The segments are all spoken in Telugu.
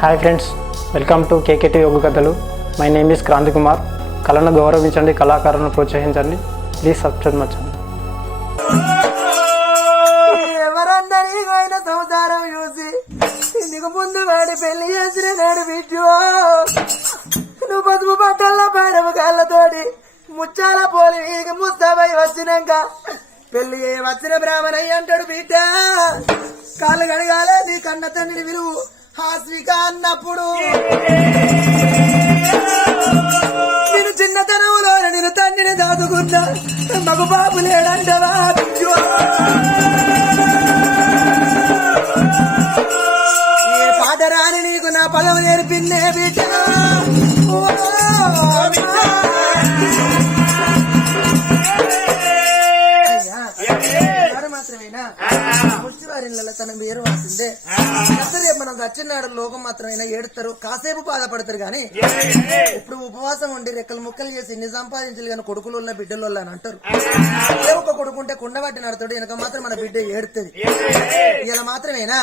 Hi friends, welcome to KKT యోగ కథలు. My name is Kranti Kumar. కళను గౌరవించండి, కళాకారులను ప్రోత్సహించండి. Please subscribe my channel. ఎవరందరి పోయిన సంసారం చూసి నీకు ముందు వాడి పెళ్లి చేసిన నాడు బిడ్డో నువ్వు పసుపు బట్టల్లో పడవు కాళ్ళతోటి ముచ్చాల పోలి నీకు ముస్తాబై వచ్చినాక పెళ్లి వచ్చిన బ్రాహ్మణయ్య అంటాడు బిడ్డ కాళ్ళు కడగాలే నీ కన్న తండ్రిని విలువు హాస్విక అన్నప్పుడు నేను చిన్నతనంలో నేను తండ్రిని దాదుకున్నా మగ బాబు లేడంటవా ఏ పాట రాని నీకు నా పొలం నేర్పిందే బిడ్డ మాత్రమేనా ముష్టివారిళ్ళ తన వేరు వాసిందే రేపు మనం వచ్చినాడు లోకం మాత్రమేనా ఏడుతారు కాసేపు బాధపడతారు గాని ఇప్పుడు ఉపవాసం ఉండి రెక్కలు ముక్కలు చేసి ఇన్ని సంపాదించాలి కానీ కొడుకుల బిడ్డలు అని అంటారు ఒక కొడుకుంటే కుండబట్టి నడతాడు వెనక మాత్రం మన బిడ్డ ఏడుతుంది ఇలా మాత్రమేనా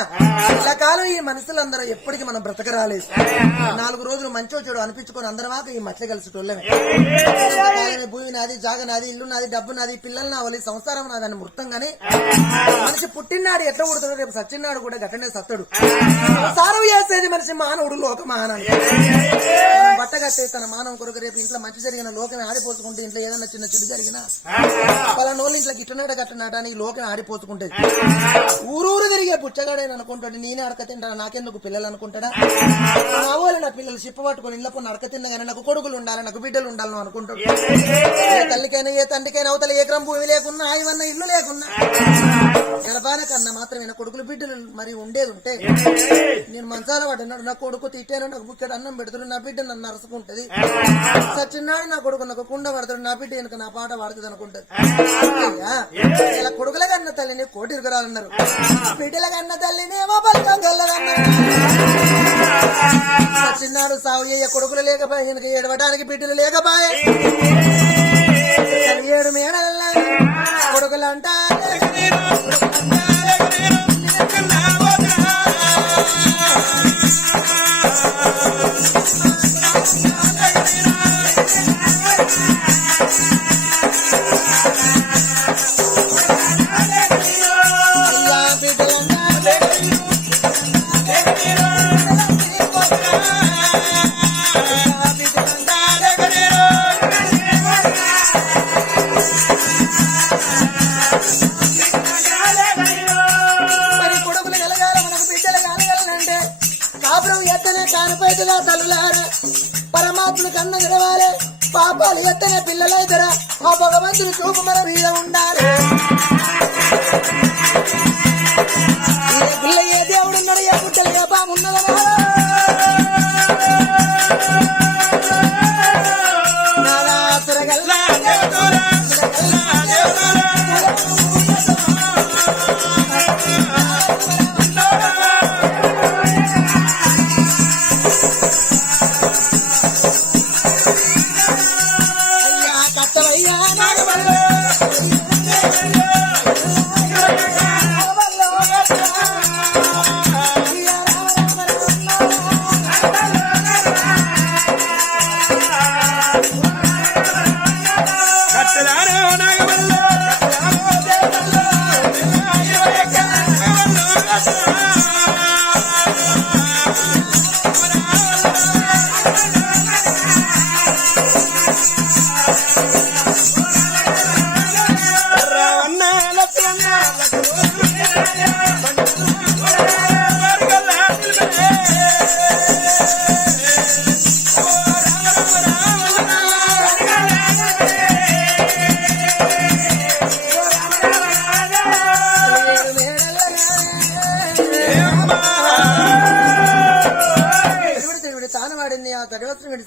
ఇలా కాలం ఈ మనుషులందరూ ఎప్పటికీ మనం బ్రతక రాలేదు 4 రోజులు మంచో చెడు అనిపించుకొని అందరమాక ఈ మచ్చ కలిసిటోళ్ళమే భూమి నాది జాగ నాది ఇల్లు నాది డబ్బు నాది పిల్లలు నావాలి సంసారం నాదని మృతం గాని మనిషి పుట్టినాడు ఎట్లా పుడుతాడు రేపు సచ్చినాడు కూడా గట్టనే సత్తడు సారం చేసేది మనిషి మానవుడు లోక మానాన్ని బట్ట కట్టే తన మానవ కొరకు రేపు ఇంట్లో మంచి జరిగిన లోకమే ఆడిపోసుకుంటే ఇంట్లో ఏదైనా చిన్న చెడు జరిగినా వాళ్ళ నోళ్ళు ఇంట్లో గిట్టనాడ గట్టనాటానికి లోకమే ఆడిపోసుకుంటది ఊరూరు తిరిగే పుచ్చగాడని అనుకుంటాడు నేనే అడక తింటాను నాకెందుకు పిల్లలు అనుకుంటాడా నా వాళ్ళు నా పిల్లలు చిప్ప పట్టుకుని ఇళ్ళ పొన్న అడక తిన్నా కానీ నాకు కొడుకులు ఉండాలి నాకు బిడ్డలు ఉండాలని అనుకుంటాడు ఏ తల్లికైనా ఏ తండ్రికైనా అవతల ఏ క్రమ భూమి లేకున్నా ఆయవన్న ఇల్లు లేకున్నా గర్భాన కన్నా మాత్రమే కొడుకులు బిడ్డలు మరి ఉండేది ఉంటే నేను మంచాల పడినాడు నా కొడుకు తిట్టాను నాకు బుక్కడు అన్నం పెడతాడు నా బిడ్డ నన్ను అరసుకుంటది సచ్చినాడు నా కొడుకు నాకు కుండ పడతాడు నా బిడ్డ వెనుక నా పాట పాడుతుంది అనుకుంటది ఇలా కొడుకుల కన్న తల్లిని కోటి ఇరుకురాలన్నారు బిడ్డల కన్న తల్లిని సచ్చినాడు సాగు అయ్య కొడుకులు లేకపోయే వెనుక ఏడవడానికి బిడ్డలు లేకపోయే 7 మేడల కొడుకులు అంట పరమాత్మ కన్న గడవాలి పాపాలు ఎత్తనే పిల్లలైతరా ఆ భగవంతుని చూపు మన మీద ఉండాలి పిల్ల ఏ దేవుడు ఉన్నాడు ఏ పుట్టలు ఏ పాము ఉన్నదా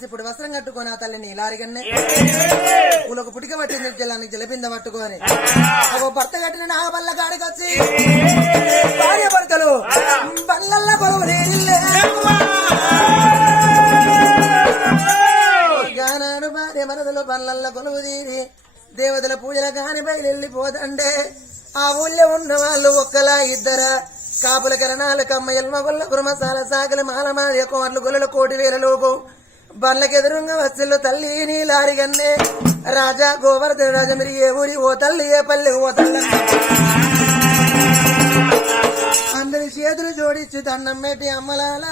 ఇప్పుడు వస్త్రం కట్టుకొని ఆ తల్లిని లారిగన్నే పూలకు పుటిక పట్టింది జలానికి జలపింద పట్టుకొని ఒక భర్త కట్టిన నా బల్ల కాడికొచ్చి భార్య భర్తలు బల్లల్ల పొలవు గానాడు భార్య మనదులు బల్లల్ల కొలువు తీరి దేవతల పూజల కాని బయలుపోదండే ఆ ఊళ్ళో ఉన్న వాళ్ళు ఒక్కలా ఇద్దరా కాపుల కరణాల కమ్మయ్యల మగొల్ల కురుమసాల సాగల మాలమాది కోట్ల గొల్లల కోటి వేల లోకం బండ్లకెదురుంగ వస్తుల్లో తల్లి నీ లారిగన్నే రాజా గోవర్ధన రాజ మీరు ఏ ఊరి ఓ తల్లి ఏ పల్లె ఓ తల్లి అందరి చేతులు జోడించి దండం పెట్టి అమ్మలాల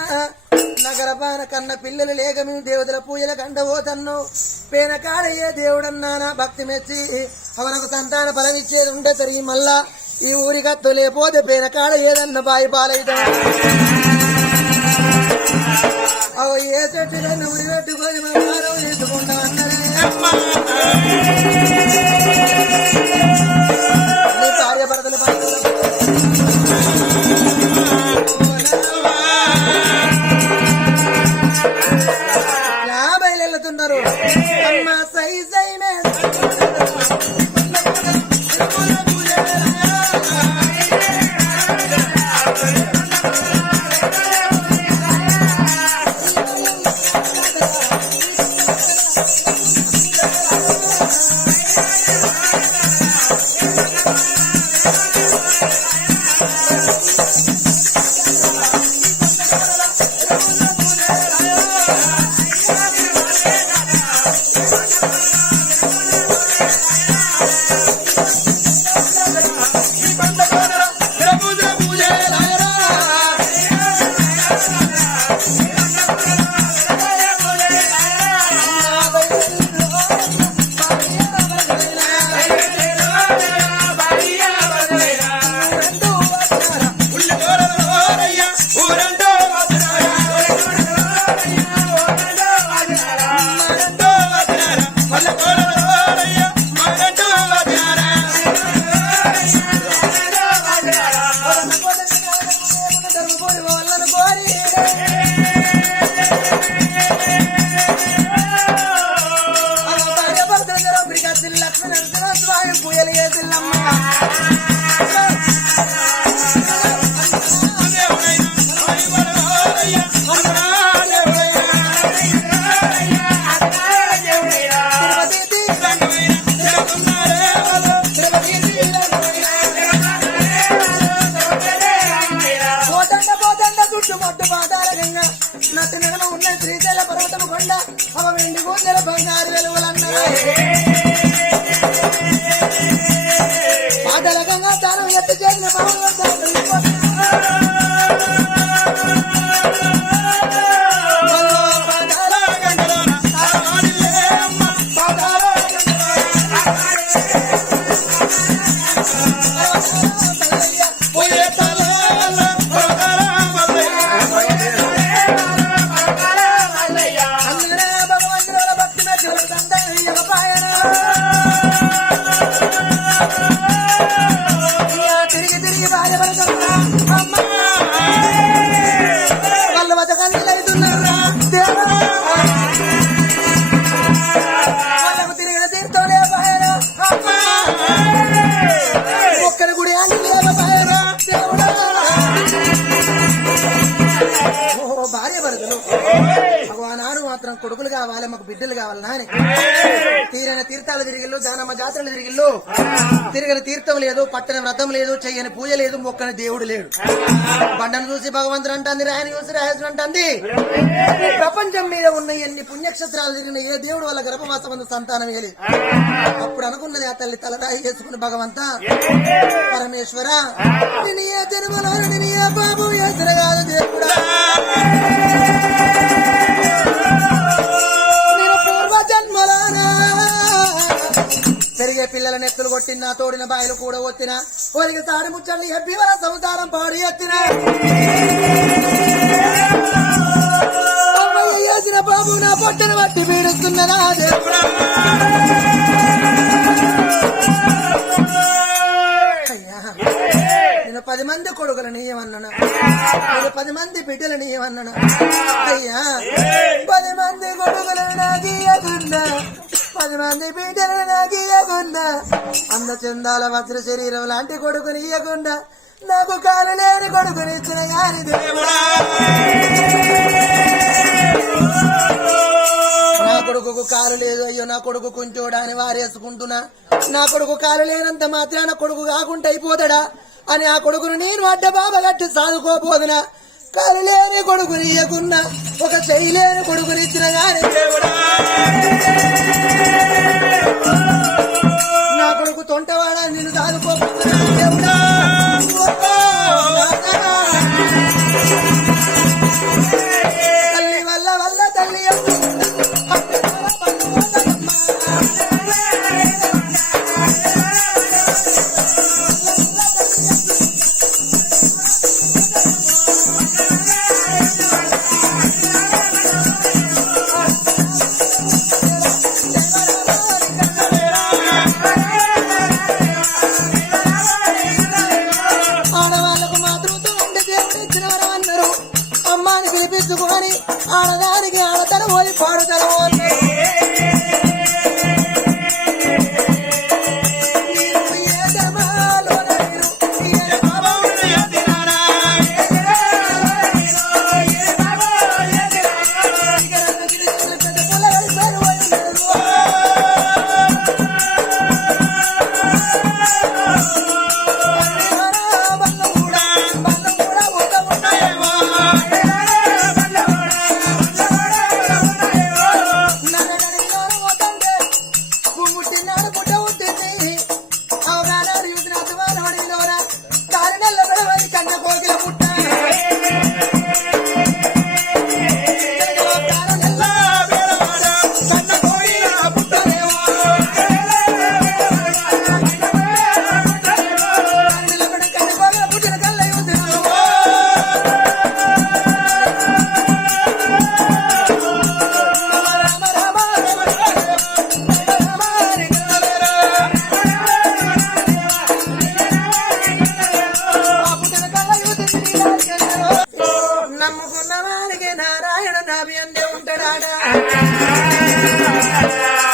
నగరపాన కన్న పిల్లలు లేక మేము దేవతల పూజల కంట పోతన్ను పేనకాడ ఏ దేవుడన్నానా భక్తి మెచ్చి అవనకు సంతాన ఫలమిచ్చేది ఉంటే సరి మళ్ళా ఈ ఊరికత్తు లేకపోతే పేనకాడ ఏదన్న బాయి పాలైతా అవ ఏ చెట్టు కన్నా ఉరి పెట్టుకొని మనం తీసుకుంటా అన్నదే భార్య భర్తల బయలుతున్నారు అమ్మ సై సై పాటలకంగా తాను ఎట్టు చేసిన కొడుకులు కావాలి మాకు బిడ్డలు కావాలి నాని తీరైన తీర్థాలు తిరిగిల్లు దానమ్మ జాతరలు తిరిగిల్లు తిరిగిన తీర్థం లేదు పట్టణ వ్రతం లేదు చెయ్యని పూజ లేదు మొక్కని దేవుడు లేడు బండను చూసి భగవంతుడు అంటుంది రాయని చూసి రాయసుడు అంటుంది ప్రపంచం మీద ఉన్న ఎన్ని పుణ్యక్షేత్రాలు తిరిగిన ఏ దేవుడు వాళ్ళ గర్భవాసమందు సంతానం వేలి అప్పుడు అనుకున్నది ఆ తల్లి తలరాయి చేసుకుని భగవంత పరమేశ్వర నేను ఏ జన్మలో నేను ఏ బాబు ఎదురు కాదు దేవుడా పెరిగే పిల్లల నెత్తులు కొట్టిన తోడిన బాయిలు కూడా వచ్చిన ఒరిగి తాడి ముచ్చల్ని ఎప్పి వల సంసారం పాడి ఎత్తిన వేసిన బాబు నా పొట్టను బట్టి పీడుస్తున్నదా దేవుడా నేను 10 మంది కొడుకులని ఏమన్నాను నేను 10 మంది బిడ్డలని ఏమన్నాను అయ్యా 10 మంది కొడుకులను నాకు ఇయ్యకుండా 10 మంది బిడ్డలను నాకు ఇయ్యకుండా అంద చందాల వజ్ర శరీరం లాంటి కొడుకుని ఇయ్యకుండా నాకు కాలు లేని కొడుకుని ఇచ్చిన గాని దేవుడా నా కొడుకు కాలు లేదు అయ్యో నా కొడుకు కొంచెోడా అని వారేసుకుంటున్నా నా కొడుకు కాలు లేనంత మాత్రాన కొడుకు కాకుండా అయిపోతాడా అని ఆ కొడుకును నేను అడ్డ బాబగట్టి సాదుకోపోదునా కాలు లేని కొడుకుని ఇయ్యకున్నా ఒక చెయ్యి లేని కొడుకుని ఇచ్చిన గాని నా కొడుకు తొంటవాడా నిన్ను సాదుకోపోతున్నా దేవుడా తల్లి వల్ల వల్ల తల్లి పిలిపించుకొని ఆడదానికి ఆడతను పోయి పాడుతను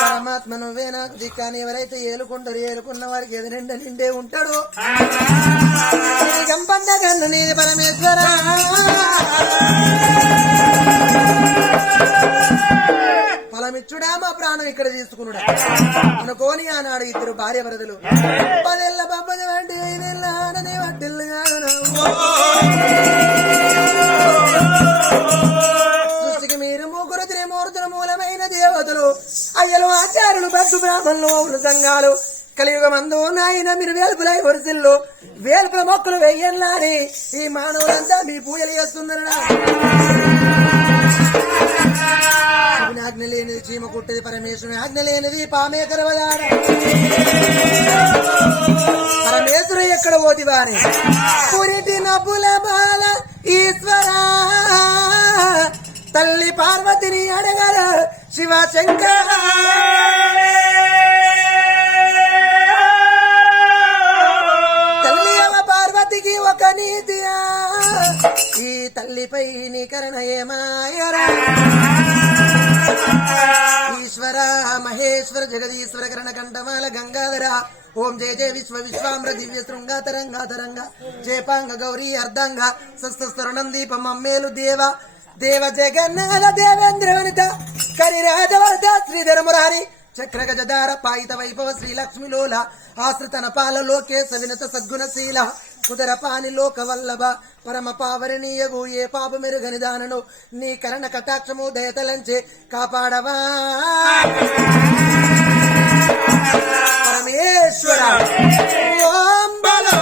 పరమాత్మ నువ్వేనా దిక్కాని ఎవరైతే ఏలుకుంటారు ఏలుకున్న వారికి ఎది నిండా నిండే ఉంటాడు గంపంద కన్ను నీది పరమేశ్వర ఫలమిచ్చుడా మా ప్రాణం ఇక్కడ తీసుకున్నాడా అనుకోని ఆనాడు ఇద్దరు భార్య భరతులు 10 ఏళ్ల పబ్బది వంటి 5 ఏళ్ల ఆడని వడ్డిల్లు కాదు మూలమైన దేవతలు అయ్యలు ఆచారులు బద్దు బ్రాహ్మణులు అవును సంఘాలు కలియుగమందు నాయన మీరు వేల్పులై వరుసల్లో వేల్పుల మొక్కలు వెయ్యన్నాని ఈ మానవులంతా మీ పూజలు చేస్తున్నారా ఆజ్ఞ లేనిది చీమ కుట్టేది పరమేశ్వరుని ఆజ్ఞ లేనిది పామే కరవదాడ పరమేశ్వరు ఎక్కడ పోతి వారి పురిటి నపుల బాల ఈశ్వరా తల్లి పార్వతిని అడగర శివశంకర తల్లి అవ పార్వతికి ఒక నీతియా ఈ తల్లిపై నీ కరణ ఏమాయరా ఈశ్వర మహేశ్వర జగదీశ్వర కరణ కంఠమాల గంగాధర ఓం జయ జయ విశ్వ విశ్వామ్ర దివ్య శృంగాతరంగాతరంగ జయపాంగ గౌరీ అర్ధంగ సస్తరణం దీపం అమ్మేలు దేవ దేవ జగన్నాథ దేవేంద్ర వనిత కరిరాజవరద శ్రీధర మురారి చక్ర గజదార పాయిత వైభవ శ్రీలక్ష్మి లోల ఆశ్రితన పాల లోకేశ వినత సద్గుణశీల కుదర పాని లోక వల్లభ పరమ పావరణీయగు ఏ పాప మెరుగని దానను నీ కరణ కటాక్షము దయతలంచే కాపాడవా పరమేశ్వర ఓం బలో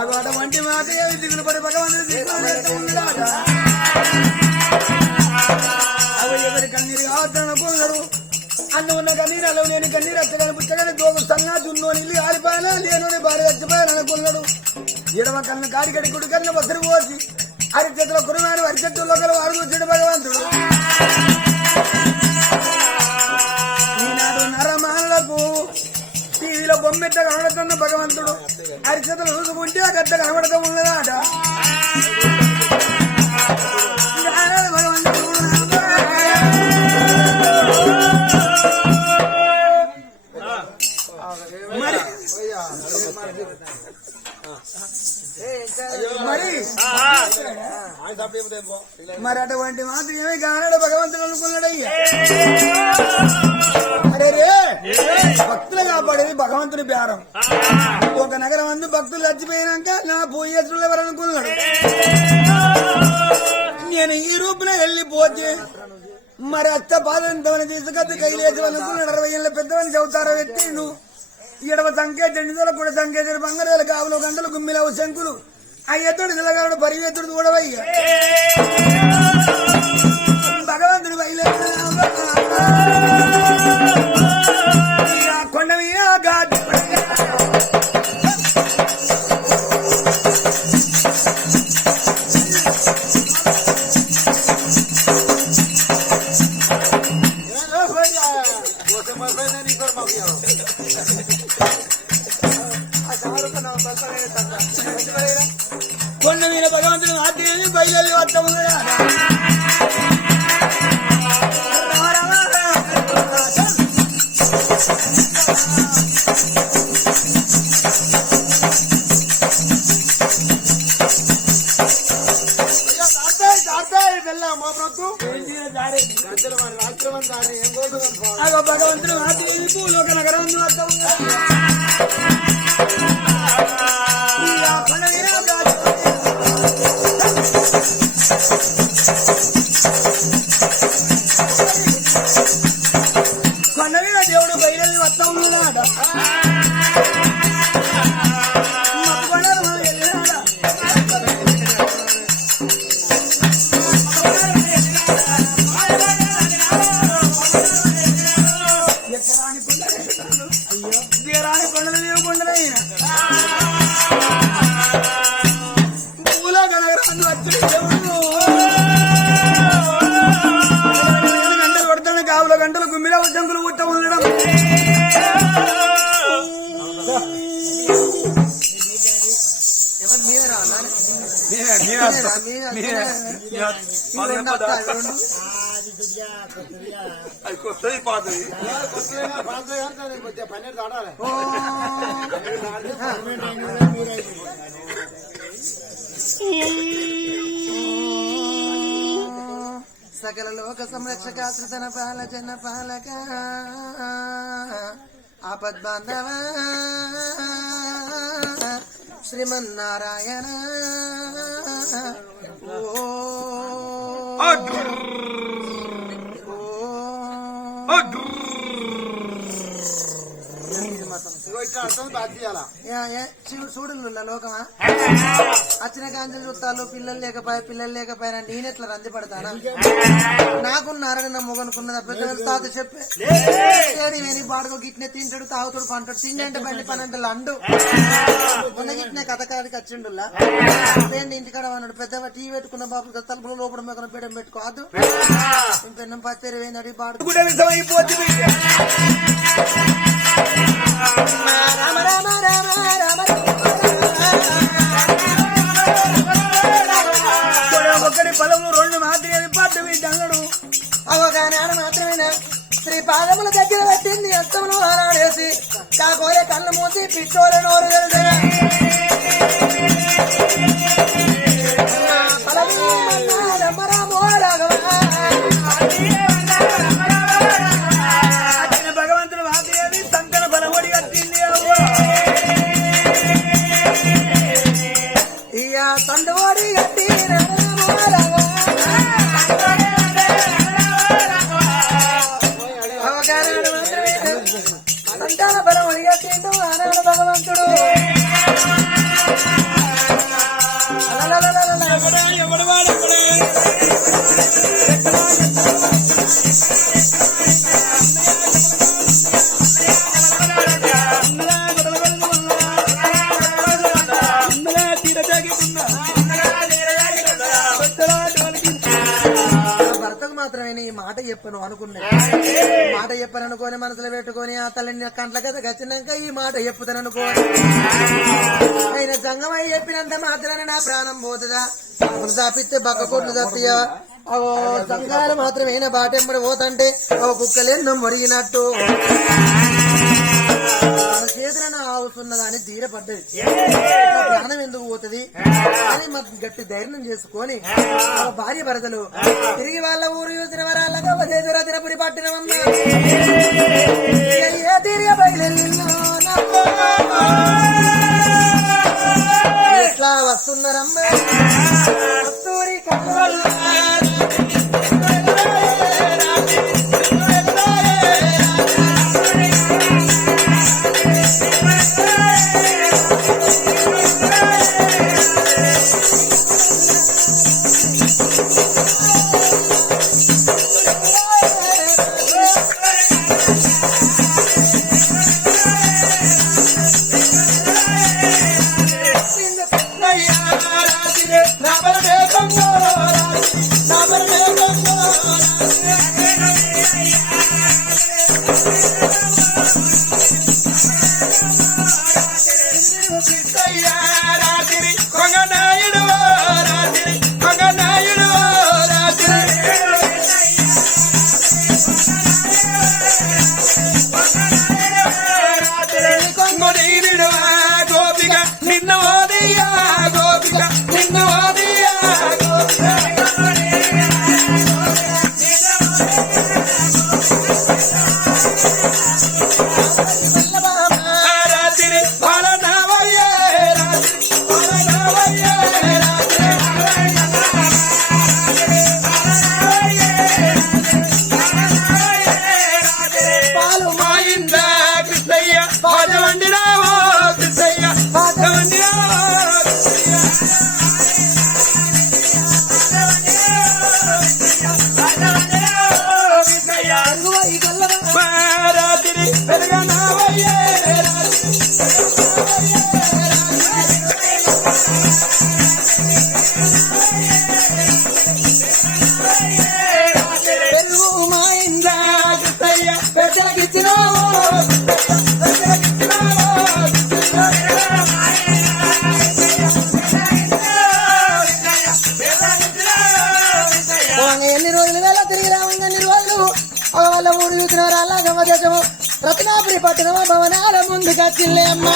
అటువంటి మాట దిగులు పడి భగవంతుడు ఎవరి కన్నీరు కావద్దనుకున్నారు. అన్ను ఉన్న కన్నీరు అలవు లేని కన్నీరు అత్తగాని పుచ్చగాని దోగు సన్నా చున్నో నీళ్ళు ఆరిపోయినా లేనోని భార్య చచ్చిపోయాను అనుకున్నాడు. ఎడవ కన్ను కాడికడి కుడి కన్ను వసరు పోసి అరిచేతిలో కురుమాని అరిచేతుల్లో కల వారు చూసాడు భగవంతుడు. ఈనాడు నరమానులకు టీవీలో బొమ్మెట్ట కనబడుతున్న భగవంతుడు అరిచేతులు చూసుకుంటే ఆ గట్ట కనబడతా ఉన్నదాట. భగవంతుడు మరి అటువంటి మాట ఏమీ కానాడు భగవంతుడు అనుకున్నాడయ్యా. అరే రే భక్తులు కాపాడేది భగవంతుడి బేరం. ఒక నగరం అందు భక్తులు చచ్చిపోయినాక నా పూజలు ఎవరు అనుకున్నాడు. నేను ఈ రూపున వెళ్ళిపోతే మరి అత్త బాధంతమని తీసుకొచ్చి కైలేసి అనుకున్నాడు. 60 ఏళ్ళ పెద్దవని చెబుతారా వ్యక్తి నువ్వు ఎడవ సంఖ్య జండిదోల కూడా సంఖ్య బంగారు కావులు గంటలు గుమ్మిలవు శంకులు ఆ ఎత్తుడు నిలగాడు పరిగెత్తుడు చూడవయ్యా. భగవంతుడు బయలుదేరి కొండ మీద గాడి కొండ మీద భగవంతుడు ఆటి బయలు వస్తాము భగవంతుడు ఆటి పూలోక నగరం వస్తాము. కొండ మీద దేవుడు బయలు వస్తా ఉన్నాడ. దిగరాని కొండలు దేవుకుండలైన పూలోక నగరాన్ని వచ్చి దేవుడు గంటలు కొడతాను. కావుల గంటలు గుమ్మిలో జంకులు పుట్ట ఉండడం. సకల లోక సంరక్షక శ్రుతన పాల జన పాలక ఆపద్బాంధవ శ్రీమన్నారాయణ చూడు లోకమా వచ్చిన కాంచెలు చూస్తాను పిల్లలు లేకపోయినా నేనెట్లా రంది పడతానా నాకున్నారని నా మొగనుకున్నది పెద్ద తాత చెప్పే ఏడి బాడుకో గిట్నే తింటాడు తాగుతాడు పంటాడు తిండి బండి పని అంటే లండు మొన్న గిట్నే కథకాడికి వచ్చిండుల్లా ఇంటికాడ అన్నాడు పెద్ద టీ పెట్టుకున్న బాబు తలుపులు లోపల మేకన పీడం పెట్టుకోవద్దు పెన్నం పత్తేరు వేయండి బాడు రామ రామ రామ రామ ఒకటి పదములు రెండు మాత్రమే పట్టు వీటన్నాడు అవగానే మాత్రమేనా శ్రీ పాదముల దగ్గర పెట్టింది అత్తములు ఆనాడేసి కాకోలే కళ్ళు మూసి పిచ్చోలే నోరు తెలిసిన భగవంతుడు మాత్రమే సంకన బలమడి కట్టింది ఇక తండ్రి కట్టి సంతాన బలం అడిగట్టిండు ఆనాడు భగవంతుడు భర్తకు మాత్రమే ఈ మాట చెప్పను అనుకున్నా మాట చెప్పను అనుకోని మనసులో పెట్టుకొని ఆ తల్లిని కంట్ల కథ గచ్చినాక ఈ మాట చెప్పుతాను అనుకోని ఆయన సంగమై చెప్పినంత మాత్రాన నా ప్రాణం పోతుందా చాపిస్తే బక్క కొట్లు తప్పియా అవో సంఘాలు మాత్రమే బాటెంబడి పోతంటే ఓ కుక్కలేందో మొరిగినట్టు చేతులను ఆవుతున్నదాన్ని తీరపడ్డది ప్రాణం ఎందుకు పోతుంది అని మాకు గట్టి ధైర్యం చేసుకొని భార్య భరతలు తిరిగి వాళ్ళ ఊరు చూసిన వరాళ్ళగా తిరుపతి పట్టినమన్నా తిరిగి బయలు ఎట్లా వస్తున్నారమ్మా కస్తూరి ఎన్ని రోజులు వేళ తిరిగి రావుంది అన్ని రోజులు వాళ్ళ ఊరు చూసినారు అలాగే దేశము రత్నాపురి పట్టణం భవనాల ముందుకు వచ్చిల్లే అమ్మ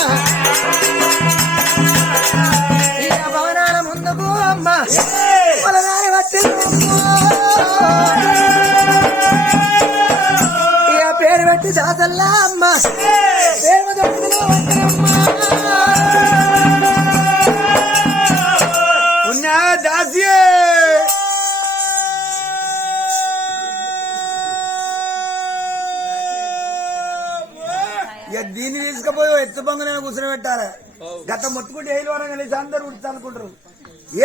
భవనాల ముందుకు అమ్మ పొలనాలి ఇక పేరు పెట్టి దాసల్లా అమ్మ పేరు ఉన్నా దాసియే దీన్ని తీసుకుపోయి ఎత్తు బంగానే కూర్చొని పెట్టాలి గత మొత్తుకుంటే ఏళ్ళు వరం కలిసి అందరు ఉడిచి అనుకుంటారు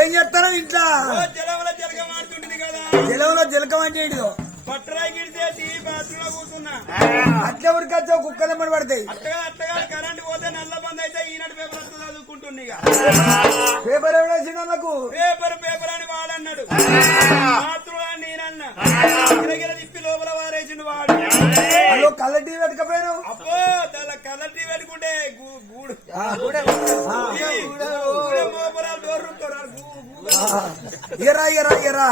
ఏం చేస్తారో ఇంట్లో జలంలో జలకం అంటే ఏంటిదో అట్లా ఉరికొచ్చా కుక్కలు ఎమ్మడి పడతాయి కరెంట్ పోతే నల్ల బంద్ అయితే ఈనాడు పేపర్ చదువుకుంటుంది పేపర్ ఎవరు వేసిన వాళ్ళకు పేపర్ అని వాడన్నాడు మాతృవాడు నేనన్నా గిరగిర తిప్పి లోపల వారేసిండు వాడు అదో కళ్ళ టీవీ పెట్టుకపోయాను అబ్బో దాని కలర్ టీ పెట్టుకుంటే గూడు మోపరాలు డోర్రుతారు ఎరా ఎరా ఎరా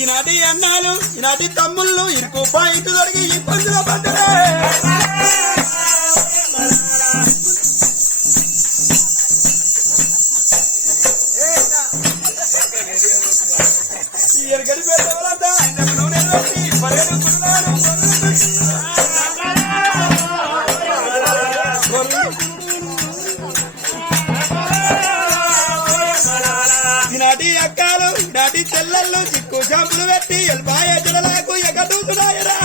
ఈనాటి అన్నాలు ఈనాటి తమ్ముళ్ళు ఇరుకు పాయింట్ దొరికి ఇబ్బందులు పడ్డరే ఎరగడి పేదవాళ్ళంతా నూనె పెట్టి పరిగెడుతున్నారు ఈనాటి అక్కాలు ఈనాటి చెల్లెళ్ళు చిక్కు షాపులు పెట్టి ఎల్పాయ జడలకు ఎగదూతున్నాయరా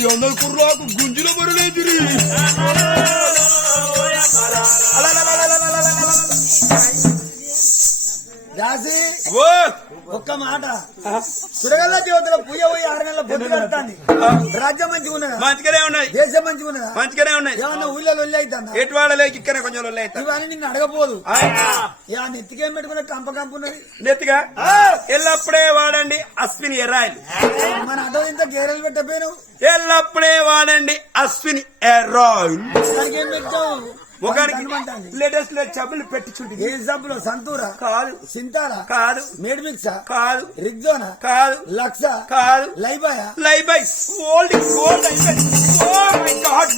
100 కుర్రాకు గుంజుల బరులేదిరి దాసి ఓ ఒక్క మాట సురగల్ల దేవతల పూజ పోయి 6 నెలల పొద్దు కడతాంది రాజ్యం మంచిగా ఉన్నదా మంచిగానే ఉన్నాయి దేశం మంచిగా ఉన్నదా మంచిగానే ఉన్నాయి ఏమన్నా ఊళ్ళో లొల్లి అవుతుందా ఎటు వాడలేక ఇక్కడ కొంచెం లొల్లి అవుతా ఇవన్నీ నిన్ను అడగపోదు యా నెత్తికేం పెట్టుకున్న కంప ఉన్నది నెత్తిగా ఎల్లప్పుడే వాడండి అశ్విని ఎర్రాయిలు మన అటో ఇంత గేరెలు పెట్టపోయాను ఎల్లప్పుడే వాడండి అశ్విని ఎర్రాయిల్ దానికి ఏం పెట్టావు ముఖానికి లేటెస్ట్ చెప్పులు పెట్టించుంటే ఏ సబ్బులో సంతూరా కాదు సింతారా కాదు మేడ్ మిక్సా కాదు రిగ్జోనా కాదు లక్స కాదు లైబాయా లైబై ఓల్డ్ గోల్డ్ అయిపోయింది oh my God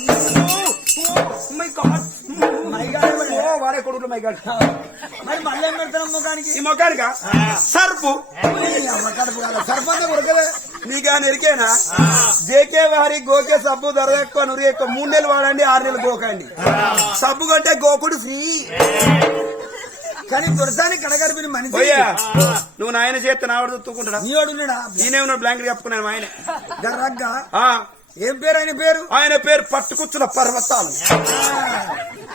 my God my God ఓ వాడే కొడుకు మై గాడ్ మరి మళ్ళీ ఏం పెడతాం ముఖానికి ఈ ముఖానిక సర్పు సర్పంచ కొడుకలే నీకా నెరికేనా జేకే వారి గోకే సబ్బు ధర ఎక్కువ నురి ఎక్కువ 3 నెలలు వాడండి 6 నెలలు గోకండి సబ్బు కంటే గోకుడు ఫ్రీ కానీ దొరసానికి కడగడిపిన మనిషి పోయా నువ్వు నాయన చేస్తే నావాడు తూకుంటాడా నీవాడు ఉన్నాడా నేనే ఉన్నాడు బ్లాంకెట్ చెప్పుకున్నాను ఆయన గర్రగ్గా ఏం పేరు ఆయన పేరు ఆయన పేరు పట్టుకుచ్చుల పర్వతాలు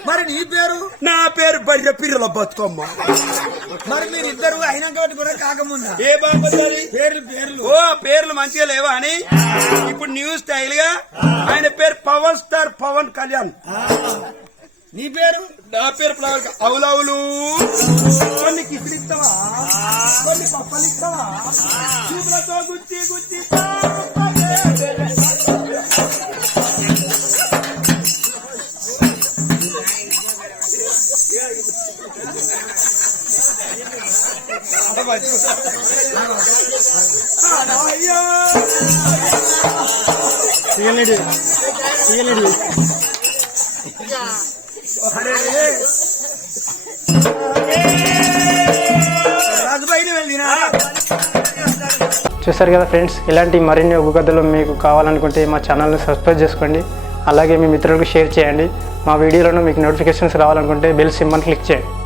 మరి నీ పేరు నా పేరు బర్రె పిర్రల బతుకమ్మ మరి మీరిద్దరు అయినాక పెట్టుకున్నా కాకముందా ఏ బాబు పేర్లు ఓ పేర్లు మంచిగా లేవా అని ఇప్పుడు న్యూ స్టైల్ గా ఆయన పేరు పవర్ స్టార్ పవన్ కళ్యాణ్ నీ పేరు నా పేరు అవులవులు కొన్ని కిసులు ఇస్తావా కొన్ని పప్పలు ఇస్తావా చూపులతో గుచ్చి గుచ్చి చూసారు కదా ఫ్రెండ్స్, ఇలాంటి మరిన్ని ఒగ్గు కథలు మీకు కావాలనుకుంటే మా ఛానల్ని సబ్స్క్రైబ్ చేసుకోండి. అలాగే మీ మిత్రులకు షేర్ చేయండి. మా వీడియోలను మీకు నోటిఫికేషన్స్ రావాలనుకుంటే బెల్ సింబల్ క్లిక్ చేయండి.